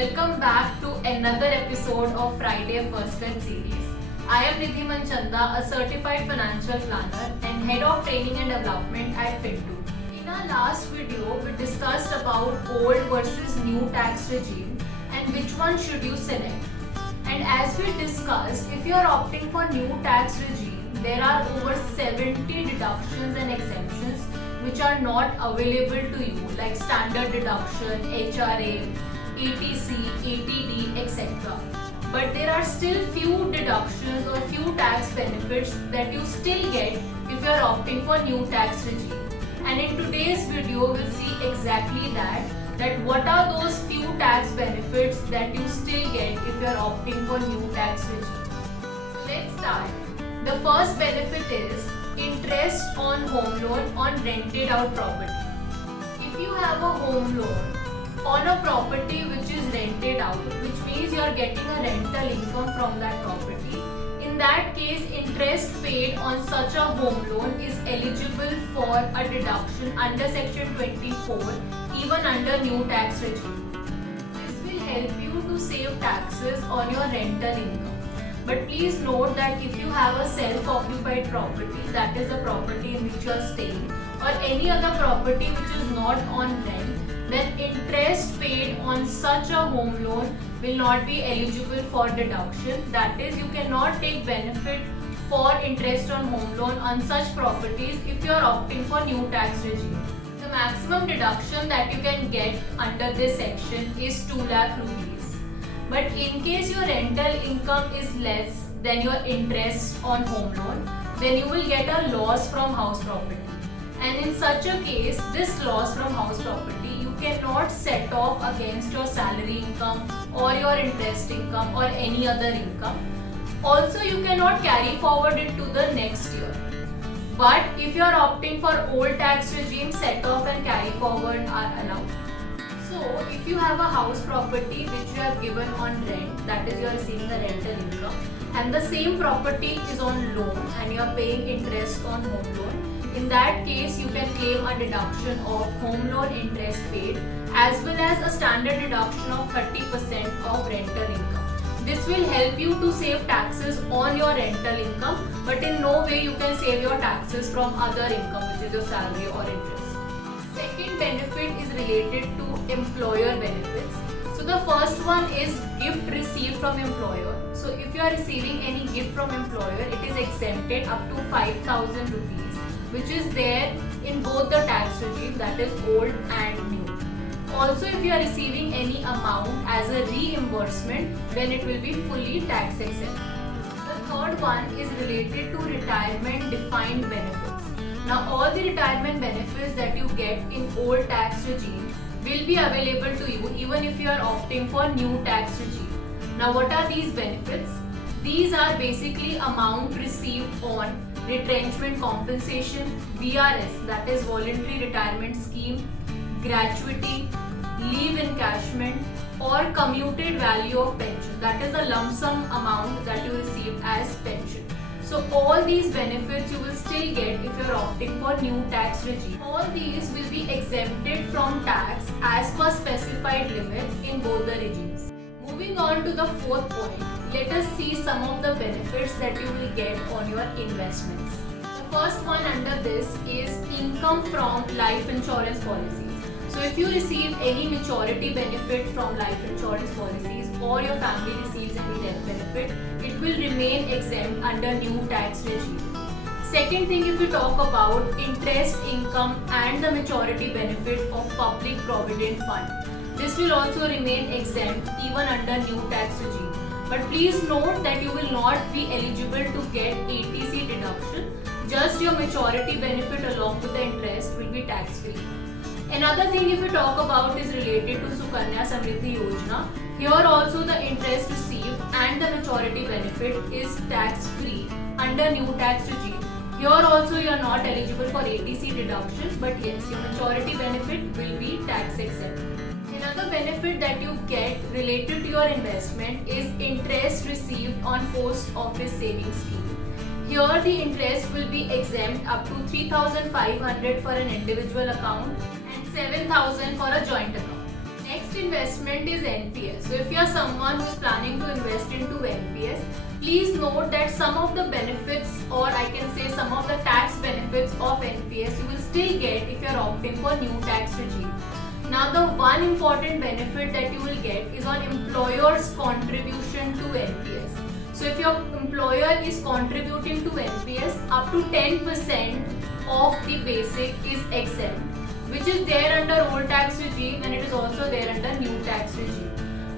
Welcome back to another episode of Friday First Ed series. I am Nidhi Manchanda, a certified financial planner and head of training and development at Fintu. In our last video, we discussed about old versus new tax regime and which one should you select. And as we discussed, if you are opting for new tax regime, there are over 70 deductions and exemptions which are not available to you, like standard deduction, HRA, ATC, ATD, etc. But there are still few deductions or few tax benefits that you still get if you are opting for new tax regime. And in today's video, we'll see exactly that what are those few tax benefits that you still get if you are opting for new tax regime. So let's start. The first benefit is interest on home loan on rented out property. If you have a home loan on a property which is rented out, which means you are getting a rental income from that property, in that case interest paid on such a home loan is eligible for a deduction under section 24, even under new tax regime. This will help you to save taxes on your rental income. But please note that if you have a self-occupied property, that is a property in which you are staying, or any other property which is not on rent, then interest paid on such a home loan will not be eligible for deduction. That is, you cannot take benefit for interest on home loan on such properties if you are opting for new tax regime. The maximum deduction that you can get under this section is 2 lakh rupees. But in case your rental income is less than your interest on home loan, then you will get a loss from house property. And in such a case, this loss from house property you cannot set off against your salary income or your interest income or any other income. Also, you cannot carry forward it to the next year. But if you are opting for old tax regime, set off and carry forward are allowed. So, if you have a house property which you have given on rent, that is you are receiving the rental income, and the same property is on loan and you are paying interest on home loan, in that case you can claim a deduction of home loan interest paid as well as a standard deduction of 30% of rental income. This will help you to save taxes on your rental income, but in no way you can save your taxes from other income, which is your salary or interest. Second benefit is related to employer benefits. So the first one is gift received from employer. So if you are receiving any gift from employer, it is exempted up to 5,000 rupees, which is there in both the tax regime, that is old and new. Also, if you are receiving any amount as a reimbursement, then it will be fully tax exempt. The third one is related to retirement defined benefits. Now, all the retirement benefits that you get in old tax regime will be available to you even if you are opting for new tax regime. Now, what are these benefits? These are basically amount received on retrenchment compensation, VRS, that is voluntary retirement scheme, gratuity, leave encashment, or commuted value of pension, that is a lump sum amount that you receive as pension. So all these benefits you will still get if you are opting for new tax regime. All these will be exempted from tax as per specified limits in both the regimes. Moving on to the fourth point, let us see some of the benefits that you will get on your investments. The first one under this is income from life insurance policies. So if you receive any maturity benefit from life insurance policies or your family receives any death benefit, it will remain exempt under new tax regime. Second thing, if you talk about interest income and the maturity benefit of public provident fund, this will also remain exempt even under new tax regime. But please note that you will not be eligible to get ATC deduction. Just your maturity benefit along with the interest will be tax free. Another thing if we talk about is related to Sukanya Samriddhi Yojana. Here also the interest received and the maturity benefit is tax free under new tax regime. Here also you are not eligible for ATC deduction, but yes, your maturity benefit will be tax exempt. Another benefit that you get related to your investment is interest received on post office savings scheme. Here the interest will be exempt up to 3,500 for an individual account and 7,000 for a joint account. Next investment is NPS. So if you are someone who is planning to invest into NPS, please note that some of the benefits, or I can say some of the tax benefits of NPS you will still get if you are opting for new tax regime. Now the one important benefit that you will get is on employer's contribution to NPS. So if your employer is contributing to NPS, up to 10% of the basic is exempt, which is there under old tax regime and it is also there under new tax regime.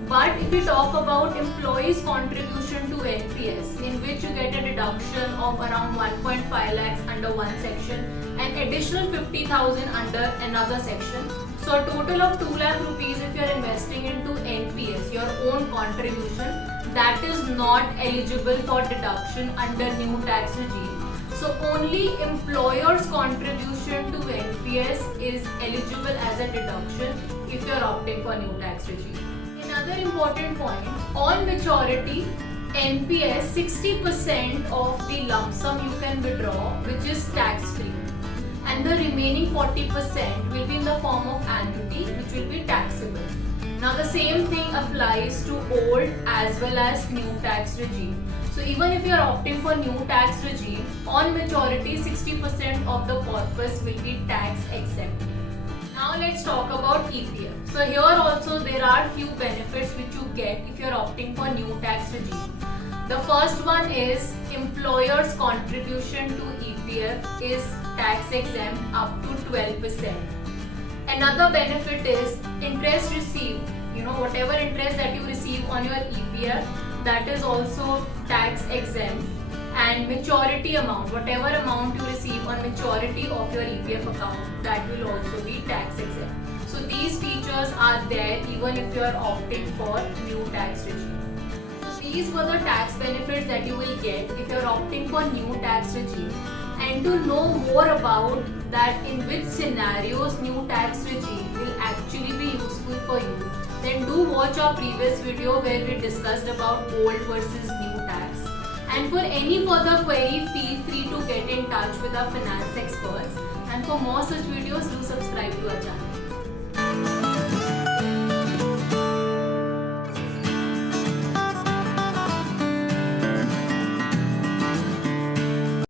But if we talk about employees' contribution to NPS, in which you get a deduction of around 1.5 lakhs under one section and additional 50,000 under another section. So a total of 2 lakh rupees if you are investing into NPS, your own contribution, that is not eligible for deduction under new tax regime. So only employer's contribution to NPS is eligible as a deduction if you are opting for new tax regime. Another important point, on maturity, NPS 60% of the lump sum you can withdraw, which is tax free, and the remaining 40% will be in the form of annuity, which will be taxable. Now the same thing applies to old as well as new tax regime. So even if you are opting for new tax regime, on maturity 60% of the corpus will be tax exempt. Now let's talk about EPF. So here also there are few benefits which you get if you are opting for new tax regime. The first one is employer's contribution to EPF is tax exempt up to 12%. Another benefit is interest received. Whatever interest that you receive on your EPF, that is also tax exempt. And maturity amount, whatever amount you receive on maturity of your EPF account, that will also be tax exempt. So these features are there even if you are opting for new tax regime. So these were the tax benefits that you will get if you are opting for new tax regime. And to know more about that, in which scenarios new tax regime will actually be useful for you, then do watch our previous video where we discussed about old versus new tax. And for any further query, feel free to get in touch with our finance experts. And for more such videos, do subscribe to our channel.